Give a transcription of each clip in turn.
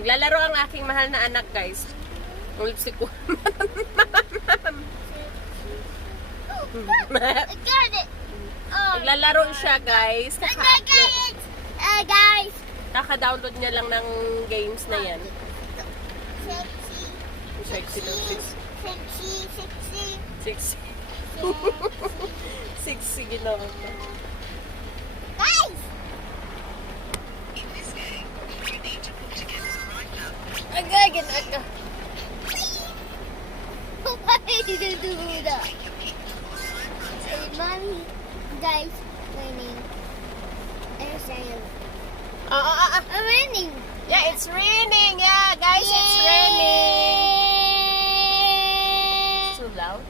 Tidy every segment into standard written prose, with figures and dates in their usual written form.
Naglalaro ang aking mahal na anak, guys. Ang lipstick ko. I got it. Oh, Naglalaro siya, guys. I got it. Guys. Kaka-download niya lang ng games na yan. Sexy. Sexy. Sexy. Sexy. Sexy ginawa ko. Guys. Agagin aga. Why did you do that? Say, mommy, guys, raining. I'm saying, raining. Yeah, it's raining. Yeah, guys, it's raining. So loud.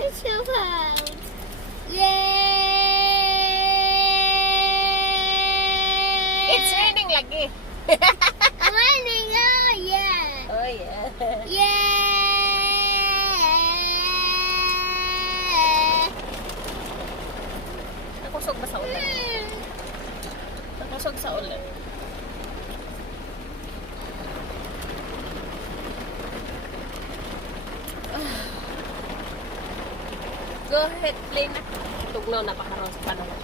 It's so loud. Yay! It's raining lagi. Raining. Oh yeah. Oh yeah. Yeah. Nakusog ba sa ulan? Nakusog sa ulan. Go ahead, play na. Tugnaw, napakaroon sa panahon.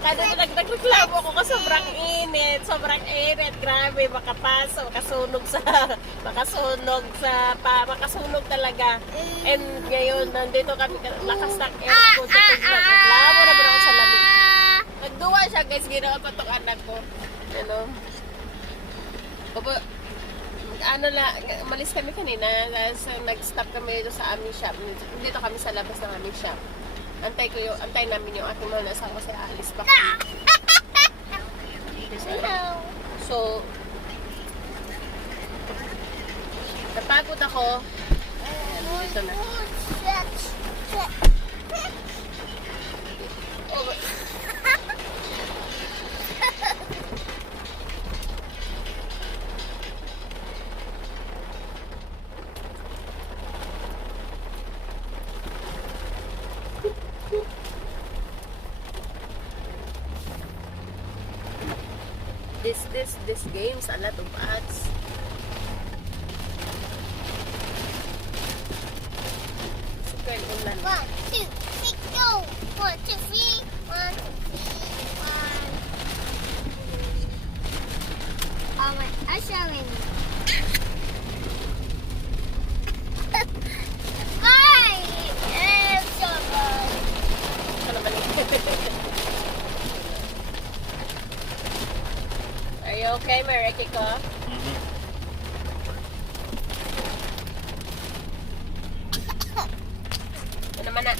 Kada nagreklamo ako ka sobrang init. Sobrang init. Grabe, makasunog talaga. And ngayon, nandito kami, lakas ng aircon sa tugnaw. Reklamo naman ako sa lamig. Nagduwa siya, guys. Ginawa pa itong anak ko. Ano? Umalis kami kanina. Nag-stop kami dito sa aming shop. Dito kami sa labas ng aming shop. Antay namin yung aking mga nasa kasi aalis pa kami. So, napagod ako. Ayan, dito na. Oh, this game's a lot of ads. Super ulan. 1, 2, 3, go! 1, 2, 3. 1, 2, 3, 1. Oh my, I'm showing. Bye! I'm so bad. Ano ba niya? Are you okay, Mariki ko? Ano naman na?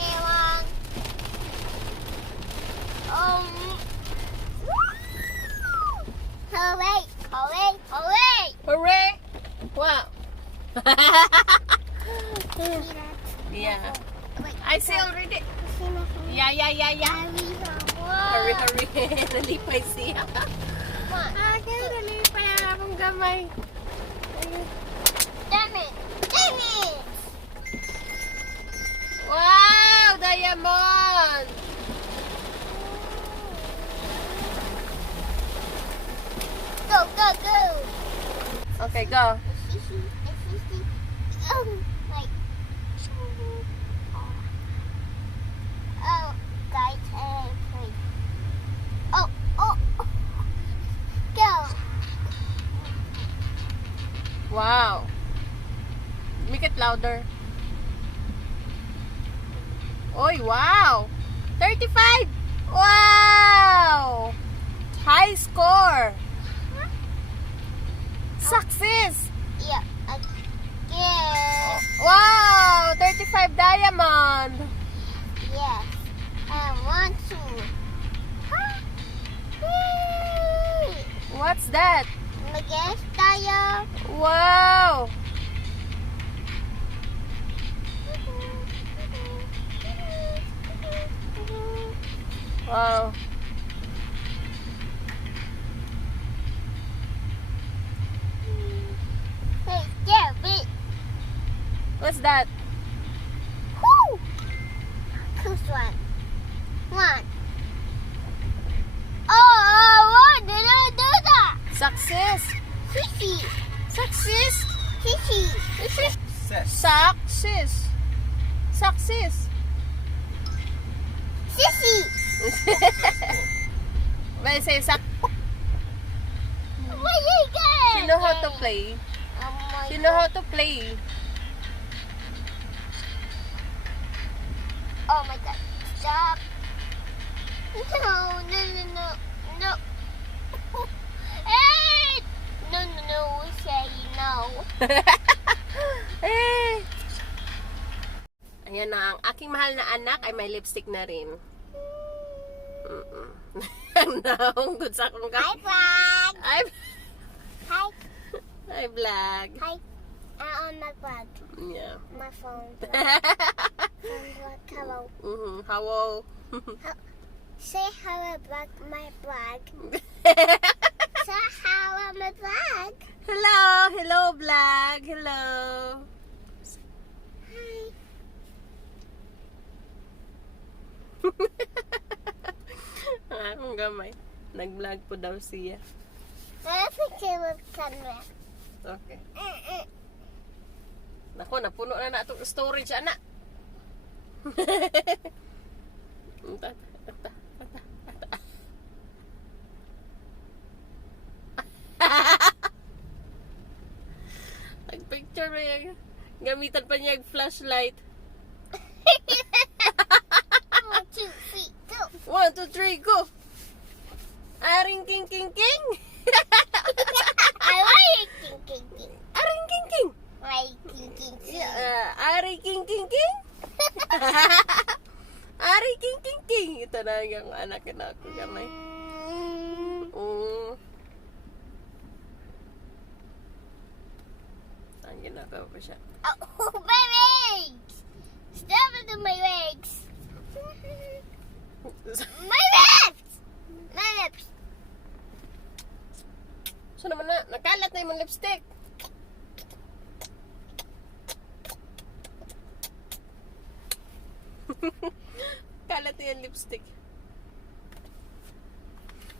Hewang. Hooray! Hooray! Hooray! Hooray! Wow! Yeah. I see already. Yeah. Hurry. Nalipay siya. Akin, nalipay akong gamay. Damn it! Damn it! Wow! Diamond! Go, go, go! Okay, go. Like, oh, guys, wait. Oh, go! Wow. Make it louder. Oy, wow! 35! Wow! High score! Success! Yeah, again. Wow! 35 diamond! Yes, I want to. What's that? Again, tayo. Wow! Wow. What's that? Whoo! Who's one? One. Oh, why did I do that? Success. Sissy. Success. Sissy. Success. Success. Sissy. Well, say suck. What you got? She know how to play. Oh my She know how to play. Oh my god. Stop. No, no, no, no. No. Hey! No, no, no. We say no. Eh. Ayan na, ang aking mahal na anak ay may lipstick na rin. Naong good sa akong Hi, vlog. Ay, Hi. ay vlog. Hi. On my vlog. Yeah. My phone. Phone vlog. Hello. Hello. Say hello, vlog. My vlog. Say hello, my vlog. Hello, hello vlog. Hello. Hi. Ang akong gamay. Nag-vlog po daw siya. Let's picture with camera. Okay. Nako, napuno na itong storage, anak. Nag-picture mo yan. Gamitan pa niya yung flashlight. 1, 2, 3, go. 1, 2, 3, go! Aring king king king! I like king, king, king. Aring king king! Like king, king, king. Ari king king king! Ari king king king! Ito na yung anak na ako gamay. Ang ginagawa pa siya. Oh, my legs! Stop it on my legs! My lips! My lips! So naman na, nakalat na yung lipstick. Kalat na yung lipstick.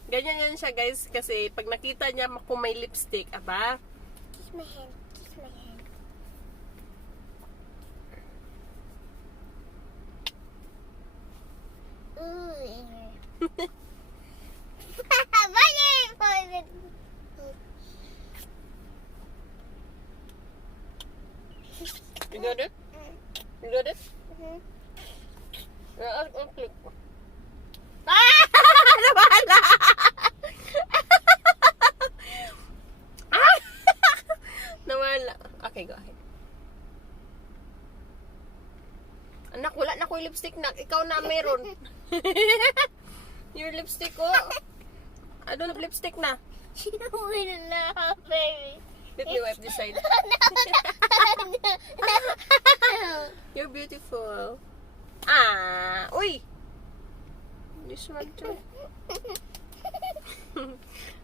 Ganyan yan siya guys, kasi pag nakita niya kung may lipstick, aba, Kiss my hand. Kiss my hand. Ooh. you got it? You got it? I'll click. Ah! Nawala! Ah! Nawala. Okay, go ahead. Anak, wala na ko yung lipstick na. Ikaw na meron. Your lipstick, oh. I don't have lipstick na. She don't know, baby. Let me wipe this side. You're beautiful. Ah! Uy! This one too.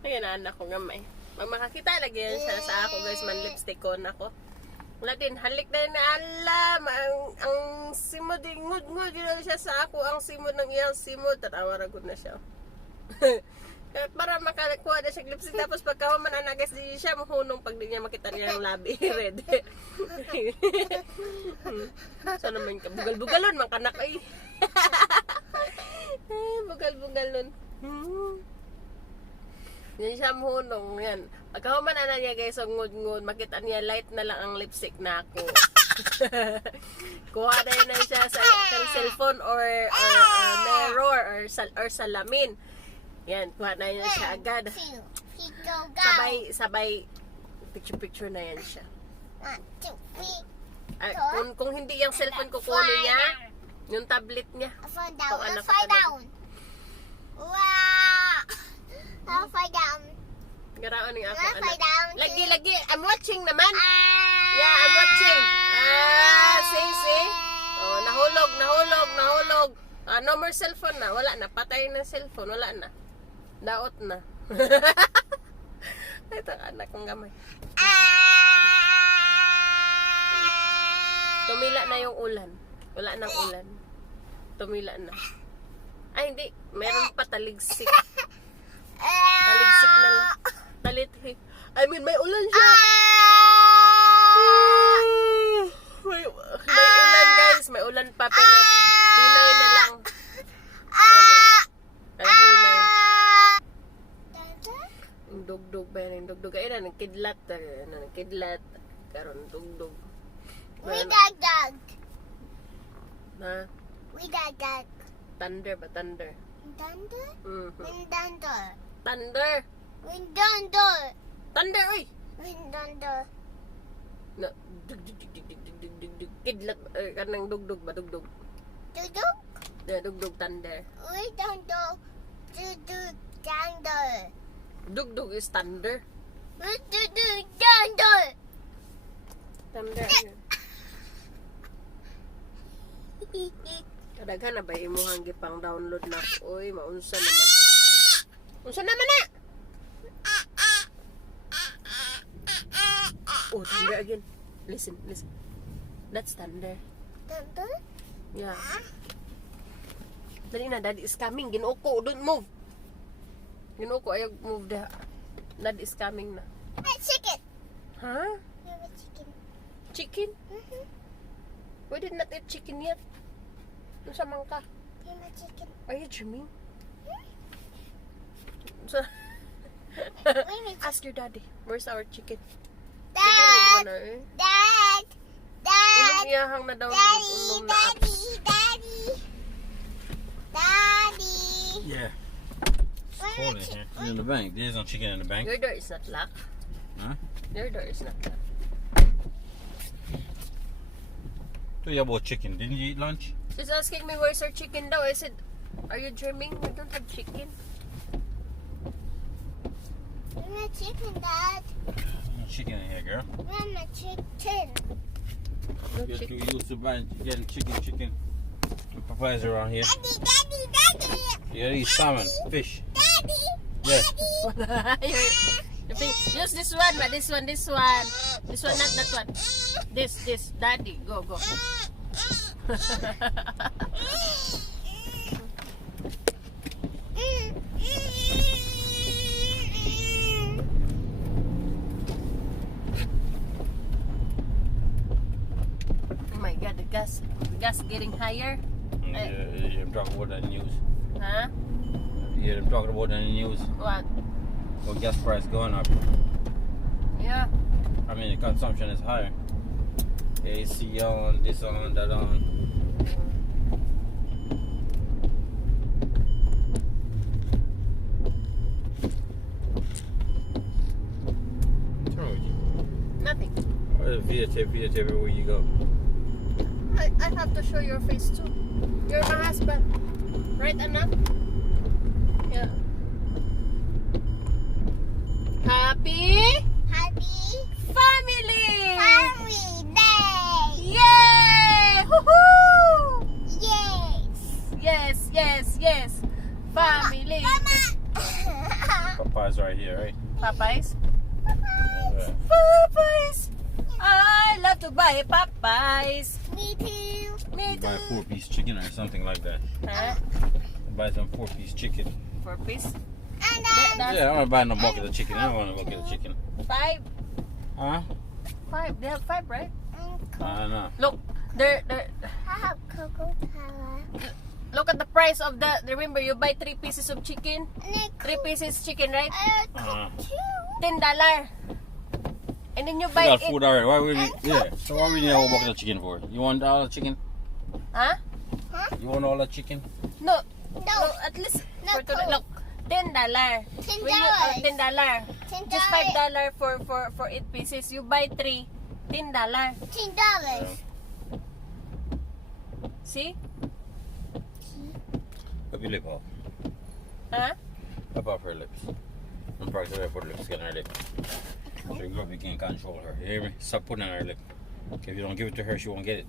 Ayan na, anak ko gamay. Pag makakita lagi yan siya sa ako guys, man lipstick ko na ko. Wala din, halik na yun na alam. Ang simod, ngud-ngud yun siya sa ako. Ang simod ng iyang simod. Tatawaragon na siya. Para makakuha na siya lipstick. Tapos pagkawaman na guys, di siya mahunong pag di niya makita niya yung labi. Red. So naman ka, bugal-bugalon, makanak ay. Bugal-bugalon. Yan siya mahunong. Yan. Pagkawaman na niya guys, ang ngud-ngud, makita niya light na lang ang lipstick na ako. Kuha na yun na siya sa cellphone or mirror or salamin. Yan, kuha na yun siya agad. Sabay, picture na yan siya. 1, 2, 3. Kung hindi yung cellphone kukunin niya, yung tablet niya. Fall down. Kung anak Fall ka down. Wow. I'll fall down. Garaon yung ako I'll fall anak. down. Lagi. I'm watching naman. Yeah, I'm watching. See. Oh, nahulog. No more cellphone na. Wala na. Patay na cellphone. Wala na. Daot na. Ito ang anak kong gamay. Tumila na yung ulan. Wala nang ulan. Tumila na. Ay, hindi. Meron pa taligsik. Taligsik na lang. I mean, may ulan siya. May ulan, guys. May ulan pa, pero hinay na lang. Ay, hinay. Yung dugdug ba yan? Yung dugdug. Ay, nagkidlat. Nagkidlat. Karon dugdug. We dog. Na? We dog. Thunder ba? Thunder. Thunder? Mm-hmm. Thunder. Thunder! Thunder. Thunder, uy! Thunder. Na, dug. Kidlat. Kanang dugdug ba? Dugdug. Duduk? Dugdug, thunder. We thunder. Duduk. Thunder. Dugdug is thunder. We duduk. Thunder. Thunder. Kadaghan na ba imuhang gipang download na? Uy, maunsa naman. Unsa naman na? Oh, thunder again. Listen. That's thunder. Thunder? Yeah. Dali na, daddy is coming. Ginuko, don't move. Ginuko, ayaw move da. Daddy is coming na. Hey, chicken. Huh? You have a chicken. Chicken? Mm-hmm. We did not eat chicken yet. Ano sa mangka? You have a chicken. Are you dreaming? So, ask your daddy, where's our chicken? Dad. Dad. Unong iyahang na daw unong na apps. Daddy. Yeah. It's cold in here. It's in the bank. There's no chicken in the bank. Your door is not locked. Huh? Your door is not locked. Told you about chicken. Didn't you eat lunch? She's asking me where's our chicken daw. I said, are you dreaming? We don't have chicken. You have a chicken, Dad. No chicken in here, girl. You have a chicken. No You're chicken. too used to buying getting chicken. The Popeyes around here. Daddy. You gotta eat salmon, fish. Daddy. Yeah. Use this one, but this one. This one, not that one. This. Daddy, go. Oh my God, the gas getting higher. Yeah, I'm talking about that news. Huh? Yeah, I'm talking about that news. What? Well, gas price going up. Yeah. I mean, the consumption is higher. AC on, this on, that on. What's wrong with you? Nothing. Videotape everywhere you go. I have to show your face too. You're my husband. Right, anak? Yeah. Happy family! Day. Yay! Woohoo! Yes. Family. Popeye's right here, right? Popeyes? Yeah. Popeyes! I love to buy Popeyes. Me too. Me Buy a too. 4-piece chicken or something like that. Huh? Buy some 4-piece chicken. For piece? And That's Yeah, I want to buy no bucket of chicken. I don't want a bucket of chicken. 5. Huh? 5. They have 5, right? No. Look, they're I have cocoa power. look at the price of the. Remember, you buy 3 pieces of chicken. 3 pieces chicken, right? $10. And then you We buy got it. food already. Why we need? Yeah. So why we need a whole bucket of chicken for? You want all the chicken? Huh? You want all the chicken? No. No. At least No, for today. Look, $10. $10. When you, $10. Just $10. $5 for 8 pieces. You buy 3, $10. $10. See? Up your lip off. Huh? Up off her lips. I'm practicing her put lipstick on her lip. So you girl, you can't control her. You hear me? Stop putting it on her lip. Okay, if you don't give it to her, she won't get it.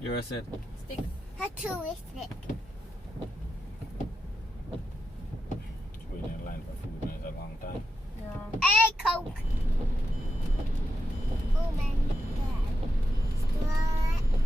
You hear what I said? Stick. Her touristic. She's waiting in line for food, man. It's a long time. Yeah. Hey, Coke. Oh, man. Dad.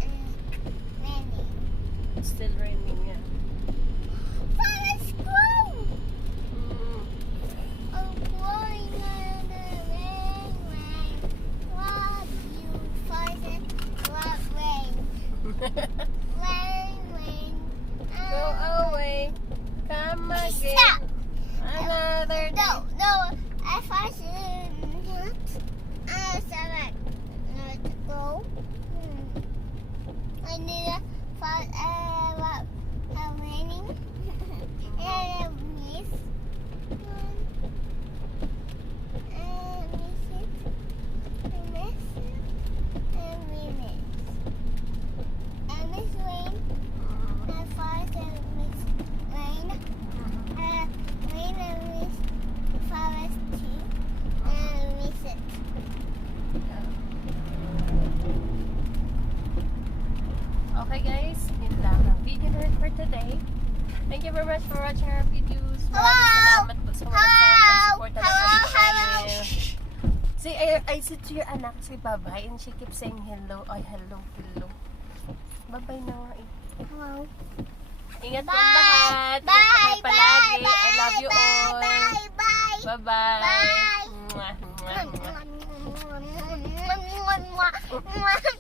today. Thank you very much for watching our videos. Maraming salamat po sa mga pag-support na channel. See, I sit to your anak, si Bye-bye, and she keeps saying hello. Ay, hello, hello. Bye-bye na nga eh. Hello. Ingat po ang lahat. Ingat po kayo palagi. I love you all. Bye. Bye-bye. Bye. Mwah, mwah, mwah. Mwah.